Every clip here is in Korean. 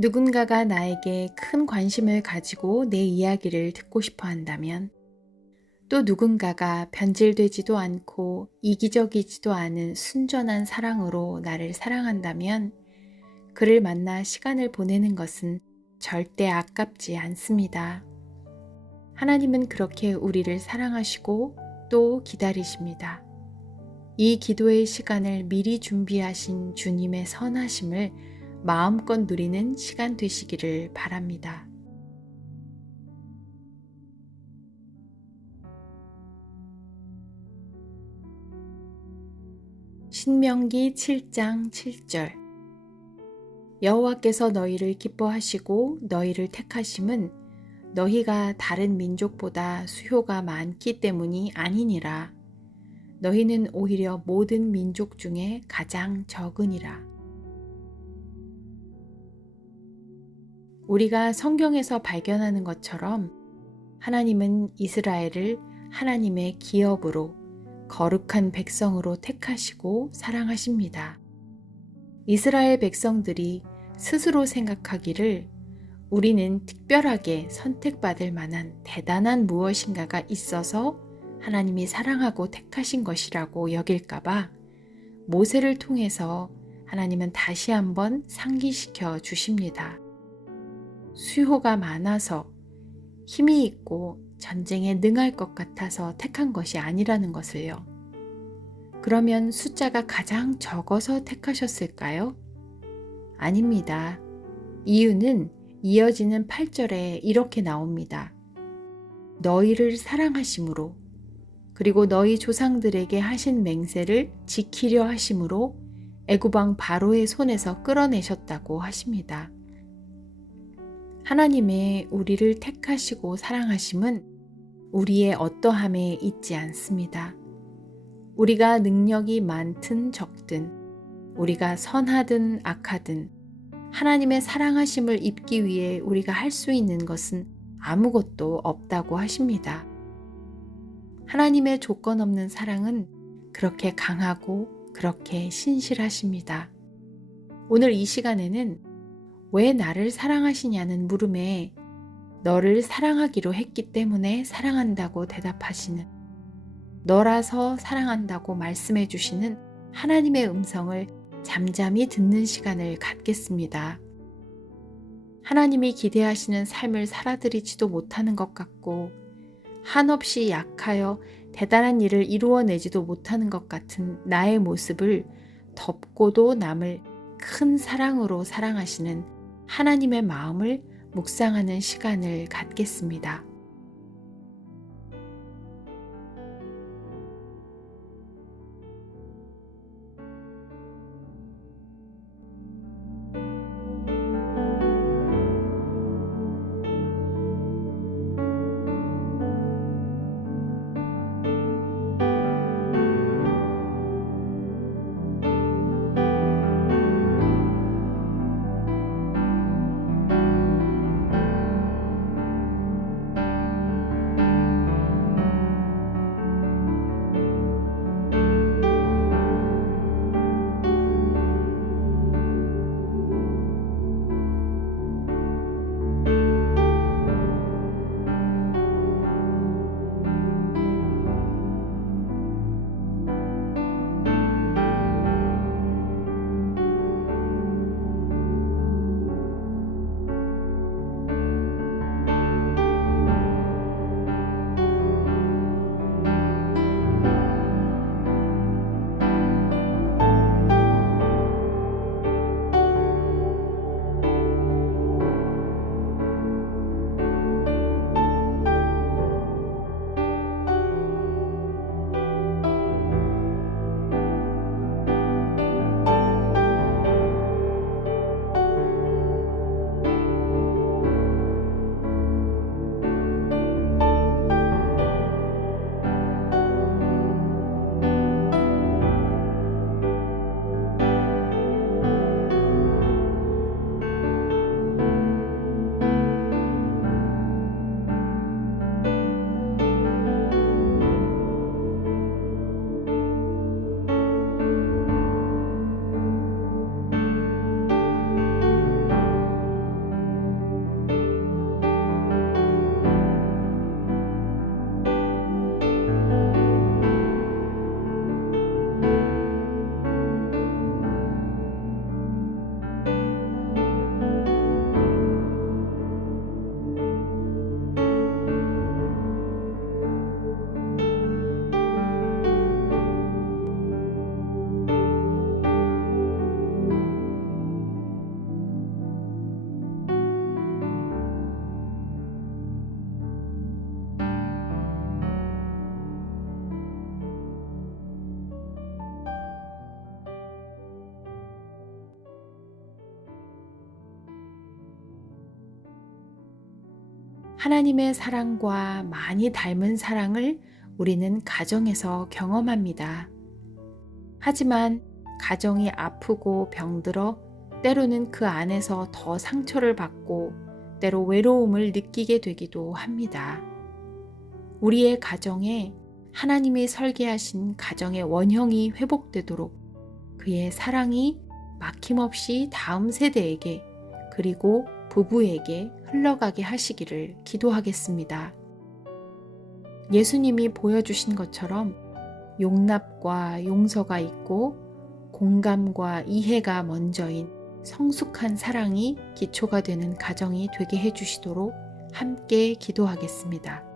누군가가 나에게 큰 관심을 가지고 내 이야기를 듣고 싶어 한다면, 또 누군가가 변질되지도 않고 이기적이지도 않은 순전한 사랑으로 나를 사랑한다면, 그를 만나 시간을 보내는 것은 절대 아깝지 않습니다. 하나님은 그렇게 우리를 사랑하시고 또 기다리십니다. 이 기도의 시간을 미리 준비하신 주님의 선하심을 마음껏 누리는 시간 되시기를 바랍니다. 신명기 7장 7절. 여호와께서 너희를 기뻐하시고 너희를 택하심은 너희가 다른 민족보다 수효가 많기 때문이 아니니라. 너희는 오히려 모든 민족 중에 가장 적으니라. 우리가 성경에서 발견하는 것처럼 하나님은 이스라엘을 하나님의 기업으로 거룩한 백성으로 택하시고 사랑하십니다. 이스라엘 백성들이 스스로 생각하기를 우리는 특별하게 선택받을 만한 대단한 무엇인가가 있어서 하나님이 사랑하고 택하신 것이라고 여길까봐 모세를 통해서 하나님은 다시 한번 상기시켜 주십니다. 수효가 많아서 힘이 있고 전쟁에 능할 것 같아서 택한 것이 아니라는 것을요. 그러면 숫자가 가장 적어서 택하셨을까요? 아닙니다. 이유는 이어지는 8절에 이렇게 나옵니다. 너희를 사랑하심으로, 그리고 너희 조상들에게 하신 맹세를 지키려 하심으로 애굽왕 바로의 손에서 끌어내셨다고 하십니다. 하나님의 우리를 택하시고 사랑하심은 우리의 어떠함에 있지 않습니다. 우리가 능력이 많든 적든, 우리가 선하든 악하든 하나님의 사랑하심을 입기 위해 우리가 할 수 있는 것은 아무것도 없다고 하십니다. 하나님의 조건 없는 사랑은 그렇게 강하고 그렇게 신실하십니다. 오늘 이 시간에는 왜 나를 사랑하시냐는 물음에 너를 사랑하기로 했기 때문에 사랑한다고 대답하시는, 너라서 사랑한다고 말씀해 주시는 하나님의 음성을 잠잠히 듣는 시간을 갖겠습니다. 하나님이 기대하시는 삶을 살아드리지도 못하는 것 같고 한없이 약하여 대단한 일을 이루어내지도 못하는 것 같은 나의 모습을 덮고도 남을 큰 사랑으로 사랑하시는 하나님의 마음을 묵상하는 시간을 갖겠습니다. 하나님의 사랑과 많이 닮은 사랑을 우리는 가정에서 경험합니다. 하지만 가정이 아프고 병들어 때로는 그 안에서 더 상처를 받고 때로 외로움을 느끼게 되기도 합니다. 우리의 가정에 하나님이 설계하신 가정의 원형이 회복되도록 그의 사랑이 막힘없이 다음 세대에게 그리고 부부에게 흘러가게 하시기를 기도하겠습니다. 예수님이 보여주신 것처럼 용납과 용서가 있고 공감과 이해가 먼저인 성숙한 사랑이 기초가 되는 가정이 되게 해주시도록 함께 기도하겠습니다.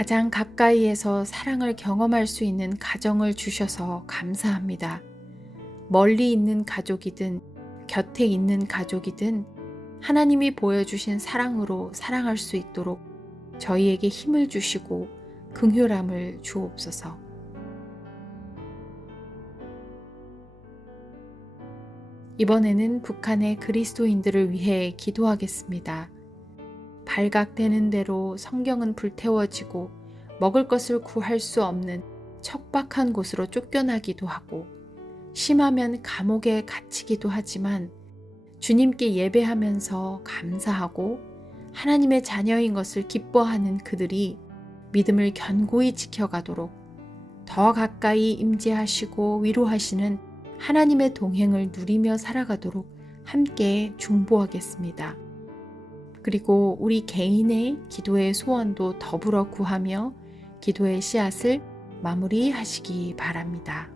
가장 가까이에서 사랑을 경험할 수 있는 가정을 주셔서 감사합니다. 멀리 있는 가족이든 곁에 있는 가족이든 하나님이 보여주신 사랑으로 사랑할 수 있도록 저희에게 힘을 주시고 긍휼함을 주옵소서. 이번에는 북한의 그리스도인들을 위해 기도하겠습니다. 발각되는 대로 성경은 불태워지고 먹을 것을 구할 수 없는 척박한 곳으로 쫓겨나기도 하고 심하면 감옥에 갇히기도 하지만 주님께 예배하면서 감사하고 하나님의 자녀인 것을 기뻐하는 그들이 믿음을 견고히 지켜가도록 더 가까이 임재하시고 위로하시는 하나님의 동행을 누리며 살아가도록 함께 중보하겠습니다. 그리고 우리 개인의 기도의 소원도 더불어 구하며 기도의 씨앗을 마무리하시기 바랍니다.